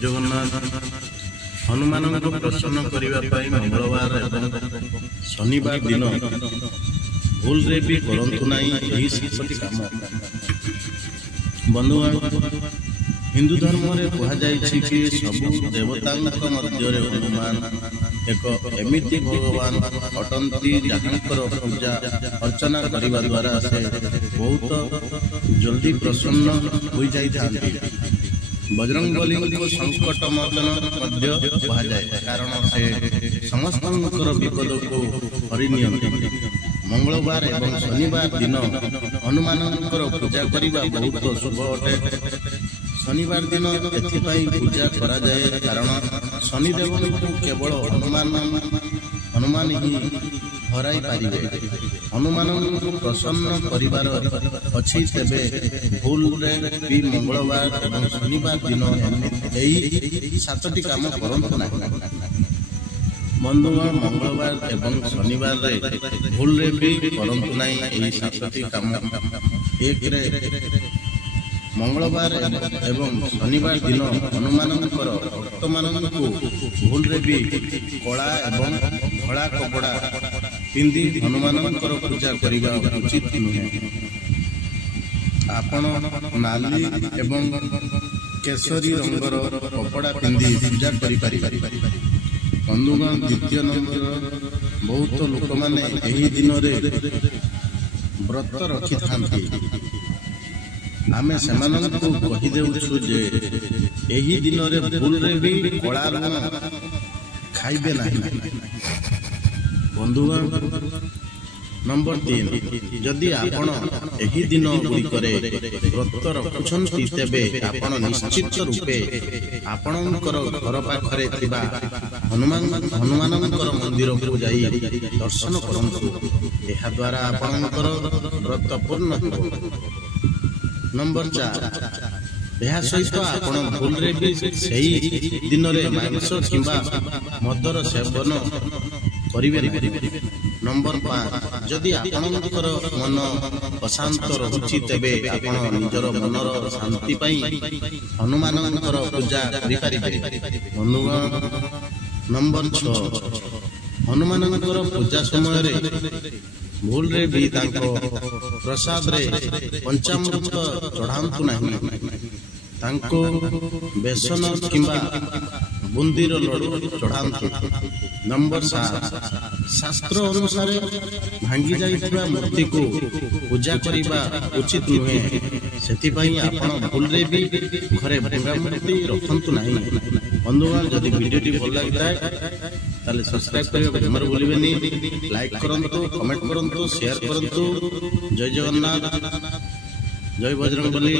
जगन्नाथ हनुमान को प्रसन्न करने मंगलवार एवं शनिवार दिन भूल रे भी करंतु नहीं यही सातटी काम। बंधुगण हिंदू धर्म में कहुई कि सबु देवता मध्य हनुमान एक एमिति भगवान अटंती जहांकर पूजा अर्चना करने द्वारा से बहुत जल्दी प्रसन्न हो जाती। बजरंगबली को संकट मोचन कहुए कारण से समस्त विपद को हरिनियंती। मंगलवार एवं शनिवार दिन हनुमान पूजा करने बहुत शुभ अटे। शनिवार दिन एथिपाई पूजा करा जाए कारण शनिदेव को केवल हनुमान ही हराई पारिबे। हनुमान को प्रसन्न परिवार अच्छी तेबे भूल रे भी मंगलवार एवं शनिवार दिन यही सातटी काम करंतु नहीं। बंधुगण मंगलवार एवं शनिवार भूल रे भी करंतु नहीं यही सातटी काम। एक रे मंगलवार एवं शनिवार दिन हनुमान भक्त मान भूल रे भी कला एवं धड़ा कपड़ा पिंधि हनुमान पूजा करने उचित नुहे। आपण नाली एवं केसरी रंगर कपड़ा पिंधि पूजा करि। बंधुगण द्वितीय नंबर बहुत लोक माने एही दिन रे व्रत रखि थांती। आमे सेमानंकु कहि देउछु जे एही दिन रे भूल रे भी कला खाइबे नहीं। बंधुगण नंबर 3 जदि आपण एही दिन गुड़िकरे व्रत रखुछन्ति तेबे आपण निश्चित रूपे आपणकर घर पाखरे थिबा हनुमानकर मंदिर को जाई दर्शन करंतु। एहा द्वारा आपणकर व्रत पूर्ण हो। नंबर 4 यह सहित आपण भूल रे भी सही दिन रे मांस किंबा मदर सेवन करिवे। नंबर 5 जदि आपणकर मन अशांत रहुछि तेबे आपण निजर मनर शांति पई हनुमानकर पूजा करि परिबे। बंधुगण नंबर 6 हनुमानकर पूजा समय रे भूल रे भी तांको प्रसाद रे पंचामृत चढ़ांतु नहीं। तांको बेसन किंबा बुंदीर लड्डू चढ़ांतु। नंबर 7 शास्त्र अनुसार भांगी जाइथिबा मूर्ति को पूजा करिबा उचित नुहे। सेति पई आपण भूल रे भी घरे भंगा मूर्ति रखंतु नहीं। बंधुगण जदि वीडियो टी भल लागताय ताले सब्सक्राइब करियो जमर भूलिबेनी। लाइक करंतु, कमेंट करंतु, शेयर करंतु। जय जगन्नाथ, जय बजरंगबली।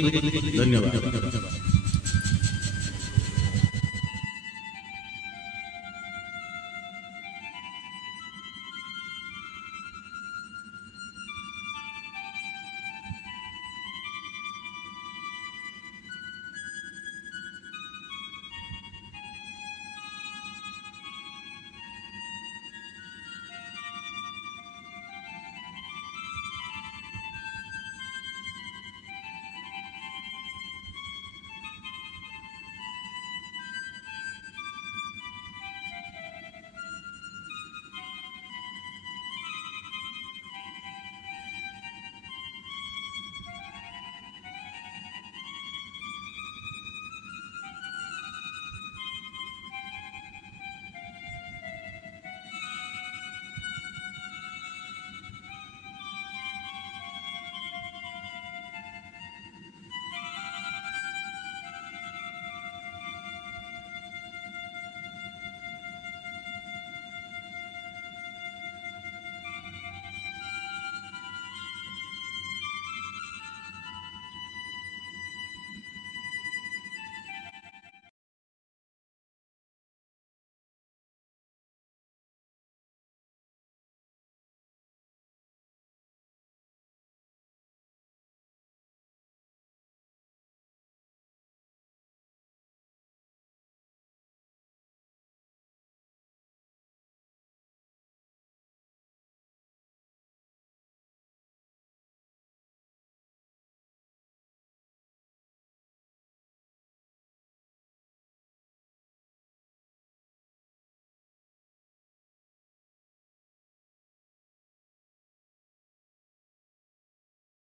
धन्यवाद।